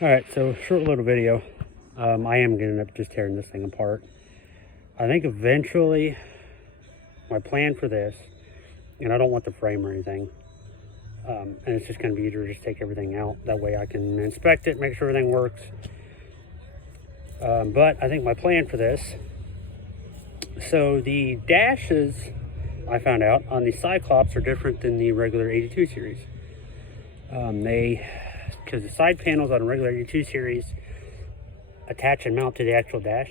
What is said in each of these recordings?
Alright, so short little video. I am going to end up just tearing this thing apart. I think eventually, my plan for this, and I don't want the frame or anything, and it's just going to be easier to just take everything out. That way I can inspect it, make sure everything works. But I think my plan for this, so the dashes I found out on the Cyclops are different than the regular 82 series. Because the side panels on a regular 82 series attach and mount to the actual dash.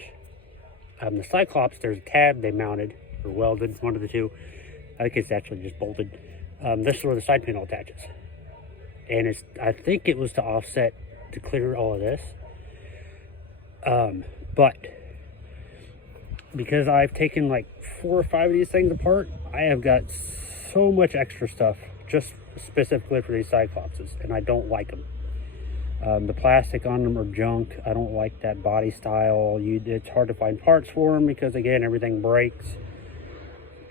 The Cyclops, there's a tab they mounted, or welded, one of the two. I think it's actually just bolted. This is where the side panel attaches. And I think it was to offset, to clear all of this. But because I've taken like 4 or 5 of these things apart, I have got so much extra stuff just specifically for these Cyclopses, and I don't like them. The plastic on them are junk. I don't like that body style. It's hard to find parts for them because, again, everything breaks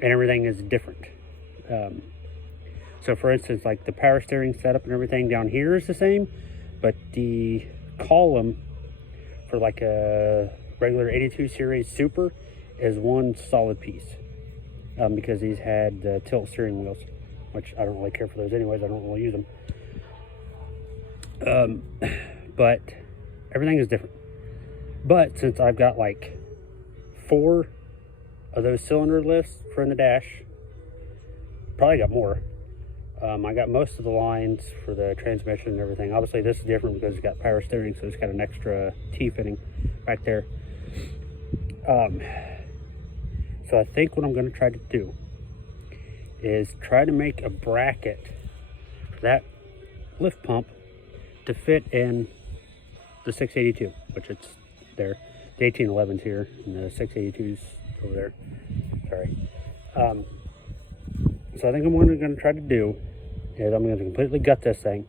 and everything is different. So for instance, like the power steering setup and everything down here is the same, but the column for like a regular 82 series Super is one solid piece, because these had tilt steering wheels, which I don't really care for those anyways. I don't really use them. But everything is different. But since I've got like 4 of those cylinder lifts for in the dash, probably got more. I got most of the lines for the transmission and everything. Obviously this is different because it's got power steering, so it's got an extra T-fitting back there. So I think what I'm going to try to do is try to make a bracket for that lift pump to fit in the 682, which it's there. The 1811's here, and the 682's over there. Sorry. So I think what I'm going to try to do is I'm going to completely gut this thing.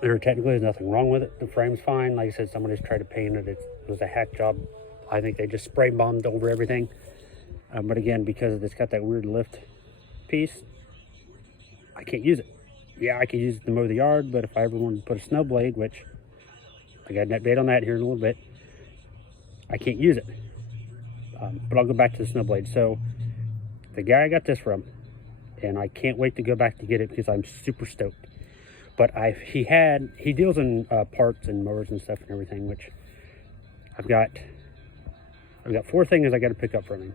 There technically is nothing wrong with it. The frame's fine. Like I said, somebody's tried to paint it. It was a hack job. I think they just spray bombed over everything. But again, because it's got that weird lift piece, I can't use it. Yeah, I could use it to mow the yard, but if I ever wanted to put a snow blade, which I got an update on that here in a little bit, I can't use it. But I'll go back to the snow blade. So the guy I got this from, and I can't wait to go back to get it because I'm super stoked. But he deals in parts and mowers and stuff and everything, which I've got 4 things I got to pick up from him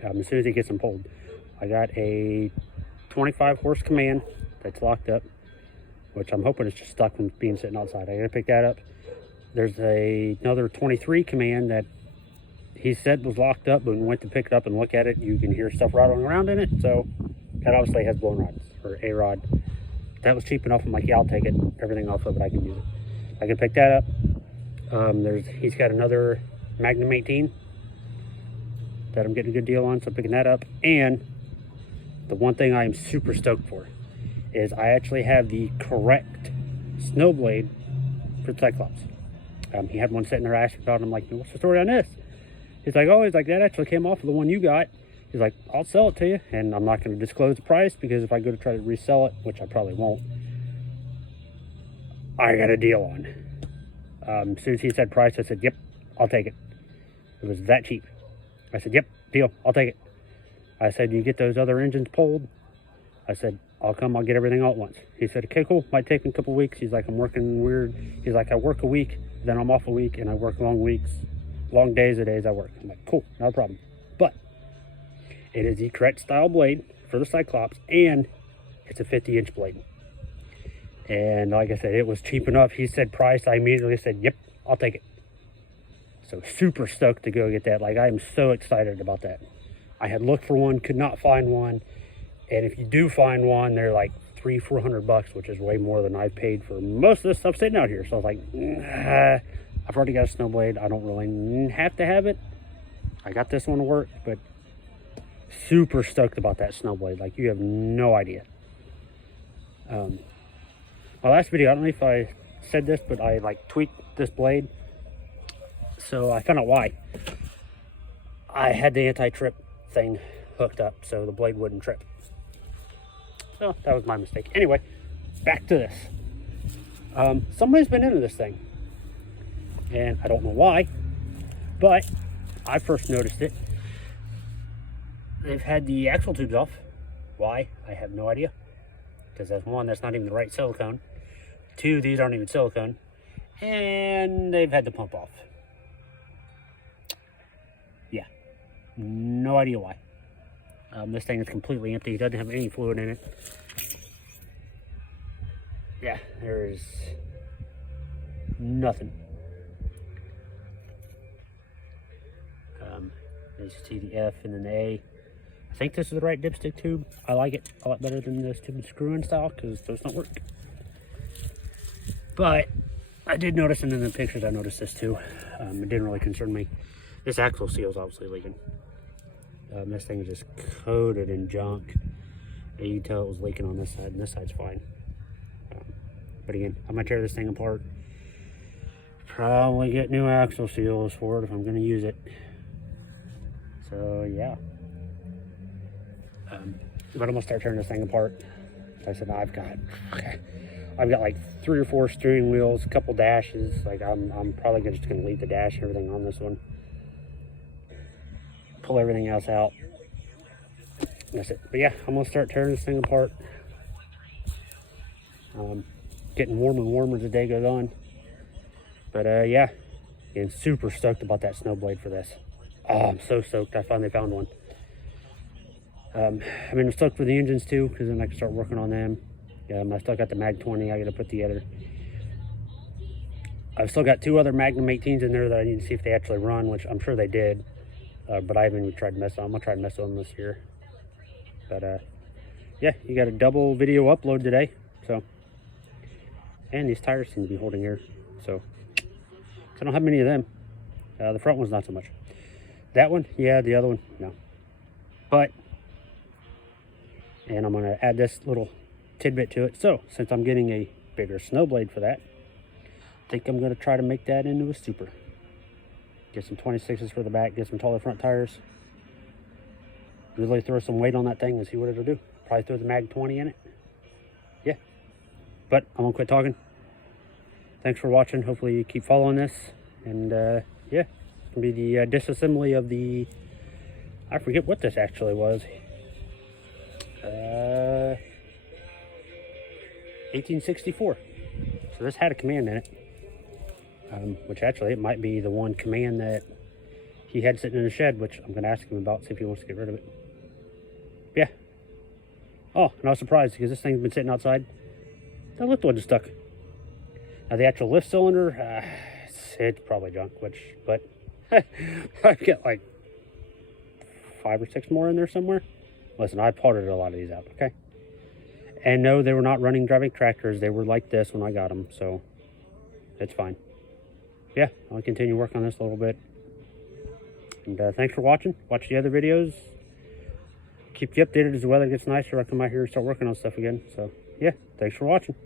as soon as he gets them pulled. I got a 25 horse Command that's locked up, which I'm hoping it's just stuck from being sitting outside. I gotta pick that up. There's another 23 Command that he said was locked up, but when we went to pick it up and look at it, you can hear stuff rattling around in it. So that obviously has blown rods, or a rod. That was cheap enough. I'm like, yeah, I'll take it. Everything off of it, I can use it. I can pick that up. He's got another Magnum 18 that I'm getting a good deal on, so picking that up. And the one thing I am super stoked for is I actually have the correct snow blade for the Cyclops. He had one sitting there asking about it. I'm like, what's the story on this? He's like, that actually came off of the one you got. He's like, I'll sell it to you. And I'm not going to disclose the price because if I go to try to resell it, which I probably won't, I got a deal on. As soon as he said price, I said, yep, I'll take it. It was that cheap. I said, yep, deal, I'll take it. I said, you get those other engines pulled? I said, I'll get everything all at once. He said, okay, cool, might take me a couple weeks. He's like, I'm working weird. He's like, I work a week, then I'm off a week, and I work long weeks, long days I work. I'm like, cool, no problem. But it is the correct style blade for the Cyclops, and it's a 50-inch blade. And like I said, it was cheap enough. He said price, I immediately said, yep, I'll take it. So super stoked to go get that. Like, I am so excited about that. I had looked for one, could not find one. And if you do find one, they're like $300-400, which is way more than I've paid for most of this stuff sitting out here. So I was like, I've already got a snow blade. I don't really have to have it. I got this one to work, but super stoked about that snow blade. Like, you have no idea. My last video, I don't know if I said this, but I like tweaked this blade. So I found out why. I had the anti-trip thing hooked up so the blade wouldn't trip. So that was my mistake. Anyway, back to this. Somebody's been into this thing, and I don't know why, but I first noticed it. They've had the axle tubes off. Why? I have no idea. Because that's one, that's not even the right silicone. Two, these aren't even silicone. And they've had the pump off. Yeah. No idea why. This thing is completely empty. It doesn't have any fluid in it. Yeah, there's nothing. As you see the F and then the A. I think this is the right dipstick tube. I like it a lot better than this tube screw-in style because those don't work. But I did notice, and in the pictures I noticed this too. It didn't really concern me. This axle seal is obviously leaking. This thing is just coated in junk. And you can tell it was leaking on this side, and this side's fine. But again, I'm gonna tear this thing apart. Probably get new axle seals for it if I'm gonna use it. So yeah. But I'm gonna start tearing this thing apart. Like I said, I've got like 3 or 4 steering wheels, a couple dashes. Like I'm probably just gonna leave the dash and everything on this one. Pull everything else out. That's it. But yeah, I'm gonna start tearing this thing apart. Getting warmer and warmer as the day goes on. But yeah, getting super stoked about that Snowblade for this. Oh, I'm so stoked I finally found one. I mean, I'm stoked for the engines too, because then I can start working on them. I still got the Mag 20 I gotta put together. I've still got 2 other Magnum 18s in there that I need to see if they actually run, which I'm sure they did. But I haven't even tried to mess with them. I'm gonna try to mess with them this year. But yeah, you got a double video upload today. So, and these tires seem to be holding air. So I don't have many of them. The front one's not so much. That one, yeah, the other one, no. But, and I'm gonna add this little tidbit to it. So, since I'm getting a bigger Snowblade for that, I think I'm gonna try to make that into a super. Get some 26s for the back, get some taller front tires. Really throw some weight on that thing and see what it'll do. Probably throw the Mag 20 in it. Yeah. But I'm gonna quit talking. Thanks for watching. Hopefully you keep following this. And yeah, it's gonna be the disassembly of the, I forget what this actually was. 1864. So this had a command in it. Which actually it might be the one command that he had sitting in the shed, which I'm gonna ask him about, see if he wants to get rid of it. Yeah. Oh, and I was surprised because this thing's been sitting outside. The lift wasn't stuck. Now the actual lift cylinder, it's probably junk, but I've got like 5 or 6 more in there somewhere. Listen, I potted a lot of these out, okay? And no, they were not running driving tractors. They were like this when I got them, so it's fine. Yeah, I'll continue working on this a little bit. And thanks for watching. Watch the other videos. Keep you updated as the weather gets nicer. I'll come out here and start working on stuff again. So, yeah, thanks for watching.